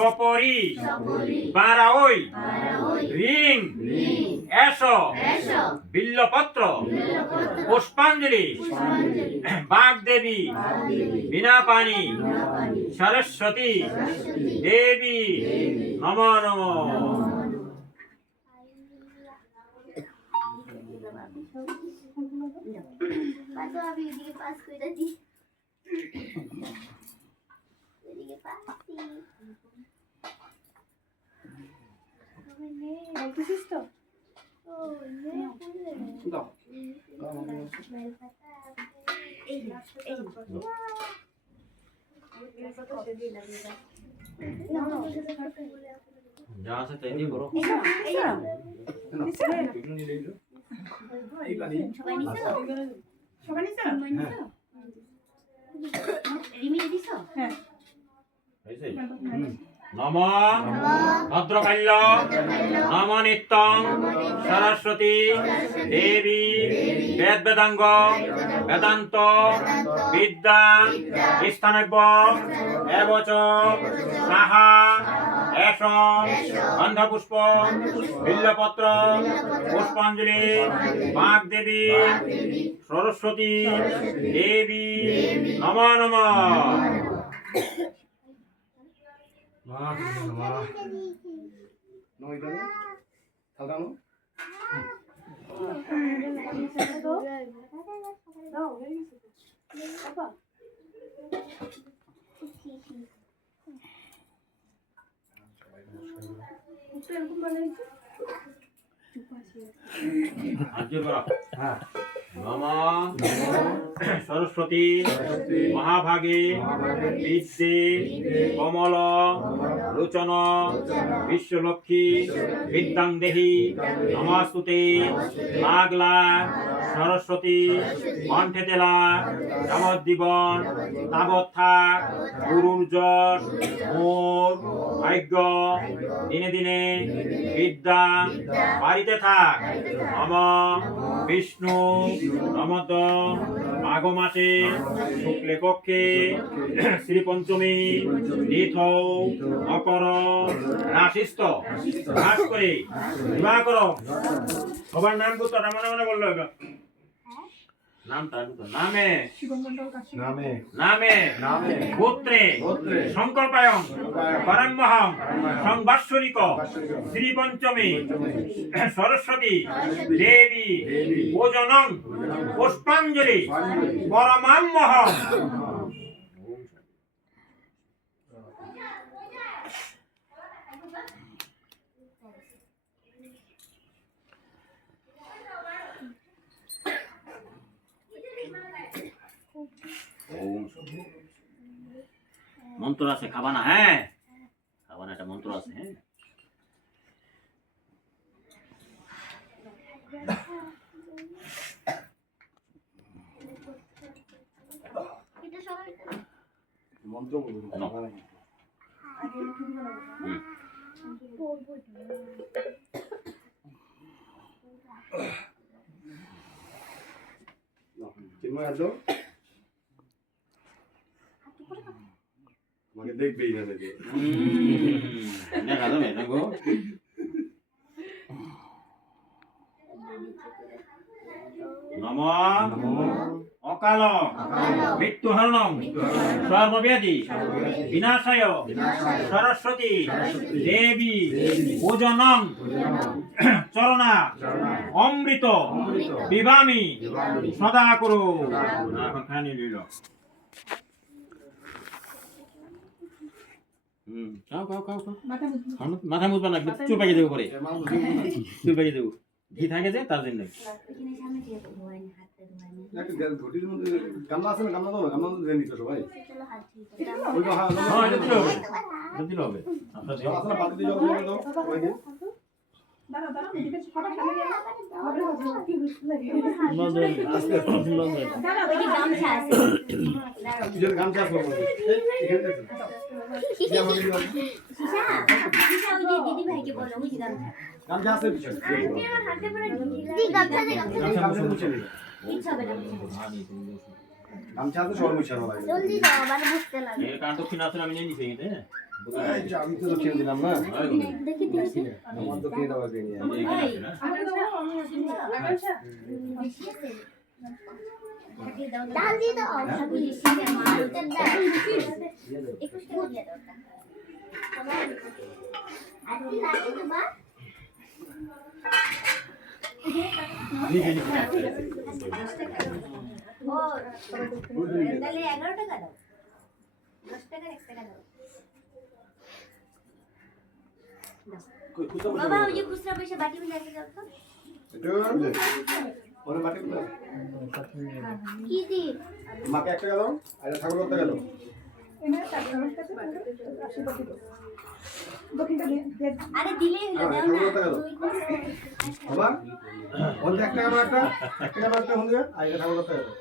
সপরি বারাওই ring এসো বিল্লপত্র পুষ্পাঞ্জলি বাগদেবী বীণাপাণি সরস্বতী দেবী নমো নমো। जहाँ से तैयारी करो नम भद्रकाल्य नम नित्यं सरस्वती देवी वेद वेदांग वेदांत विद्या स्थानव्य एवच साहा एष गंधपुष्प बिल्लपत्र पुष्पांजलि वाग्देवी सरस्वती देवी नमो नमः। नमः सरस्वती महाभागे विद्ये कमल लोचन विश्वलक्ष्मी विद्यां देहि नमस्तुते नागला सरस्वती कण्ठे तेला যাবজ্জীবন তাবৎ থাক গুরুর যশ মোর ভাগ্য দিনে দিনে বিদ্যা বাড়িতে থাক। নম বিষ্ণু নমত মাঘ মাসে শুক্লে পক্ষে শ্রী পঞ্চমী তিথ মকর রাশিস্থ বাস করে বিবাহ করো। সবার নাম করতো মনে মনে বললো নামে নামে গোত্রে সংকল্পায়ং পরমহং সংবাৎসরিক শ্রী পঞ্চমী সরস্বতী দেবী ভোজনং পুষ্পাঞ্জলি পরমাম্মহং। मंत्र আছে খাবা না হ্যাঁ খাবা না এটা মন্ত্র আছে হ্যাঁ। মন্ত্র বলবো চিন্ময় আছো আমাকে দেখবেই না দেখে দেখা যাবে না গো। নমঃ অকাল মৃত্যুহরণং সর্বব্যাধি বিনাশায় সরস্বতী দেবী পূজনং চরণা অমৃত পিবামি সদা করো। এখন খানি লইল খাও খাও খাও মাথা মুছবা না চুল পাকিয়ে দেবো পরে চুল পাকিয়ে দেবো ঘি থাকে যে তার জন্য। দক্ষিণ আসলে আমি নিয়ে নিছি এই যে আমি তো ছেড়ে দিলাম না দেখি দেখি আমার তো কে দাও আগে নিয়ে ডাল দিয়ে দাও মালটা দাও একটু দিয়ে দাও আজকে লাগে তো মা ও তাহলে 11 টাকা দাও 10 টাকার 1 টাকা দাও বাবা ওই যে খুচরা পয়সা বাটি মিলে রেখে দাও তো এটা ওরে বাটি গুলো কি দি মাকে 1 টাকা দাও আর ঠাকুর কত টাকা দাও আরে দিলেই হলো দাও না বাবা ওর 1 টাকা একটা 1 টাকা একটা হয়ে আর ঠাকুর কত টাকা দাও